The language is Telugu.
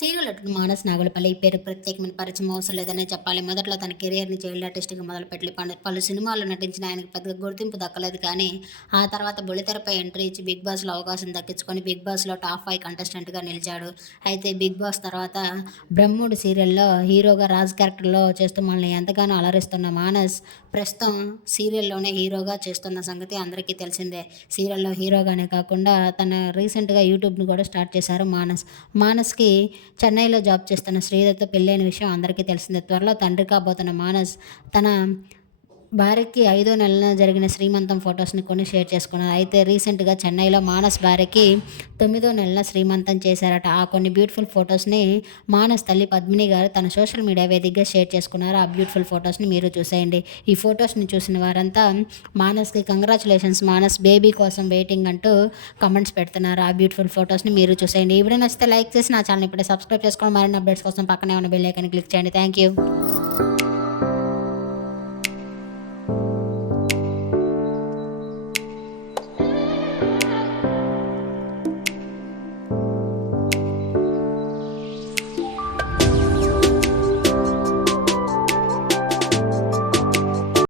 సీరియల్ నటుడు మానస్ నాగులపల్లి ఈ పేరు ప్రత్యేకమైన పరిచయం అవసరం లేదనే చెప్పాలి. మొదట్లో తన కెరియర్‌ని చైల్డ్ ఆర్టిస్ట్‌గా మొదలుపెట్టి పలు సినిమాల్లో నటించిన ఆయనకు పెద్దగా గుర్తింపు దక్కలేదు కానీ, ఆ తర్వాత బుల్లితెరపై ఎంట్రీ ఇచ్చి 'బిగ్ బాస్'లో అవకాశం దక్కించుకొని 'బిగ్ బాస్'లో టాప్ 5 కంటెస్టెంట్‌గా నిలిచాడు. అయితే 'బిగ్ బాస్' తర్వాత 'బ్రహ్మోడు' సీరియల్‌లో హీరోగా రాజ్ క్యారెక్టర్‌లో చేస్తూ మనల్ని ఎంతగానో అలరిస్తున్న మానస్ ప్రస్తుతం సీరియల్‌లోనే హీరోగా చేస్తున్న సంగతి అందరికీ తెలిసిందే. సీరియల్‌లో హీరోగానే కాకుండా తన రీసెంట్‌గా యూట్యూబ్‌ని కూడా స్టార్ట్ చేశారు మానస్. మానస్‌కి చెన్నైలో జాబ్ చేస్తున్న శ్రీధర్‌తో పెళ్ళైన విషయం అందరికీ తెలిసిందే. త్వరలో తండ్రి కాబోతున్న మానస్ తన భార్యకి 5వ నెలన జరిగిన శ్రీమంతం ఫొటోస్‌ని కొన్ని షేర్ చేసుకున్నారు. అయితే రీసెంట్‌గా చెన్నైలో మానస్ భార్యకి 9వ నెలన శ్రీమంతం చేశారట. ఆ కొన్ని బ్యూటిఫుల్ ఫొటోస్‌ని మానస్ తల్లి పద్మిని గారు తన సోషల్ మీడియా వేదికగా షేర్ చేసుకున్నారు. ఆ బ్యూటిఫుల్ ఫొటోస్‌ని మీరు చూసేయండి. ఈ ఫొటోస్‌ని చూసిన వారంతా మానస్‌కి కంగ్రాచ్యులేషన్స్ మానస్ బేబీ కోసం వెయిటింగ్ అంటూ కామెంట్స్ పెడుతున్నారు. ఆ బ్యూటిఫుల్ ఫొటోస్‌ని మీరు చూసేయండి. ఈ వీడియో నచ్చితే లైక్ చేసి నా ఛానెల్‌ని ఇప్పుడే సబ్స్క్రైబ్ చేసుకోండి. మరిన్ని అప్డేట్స్ కోసం పక్కనే ఉన్న బెల్ ఐకాన్ క్లిక్ చేయండి. Thank you.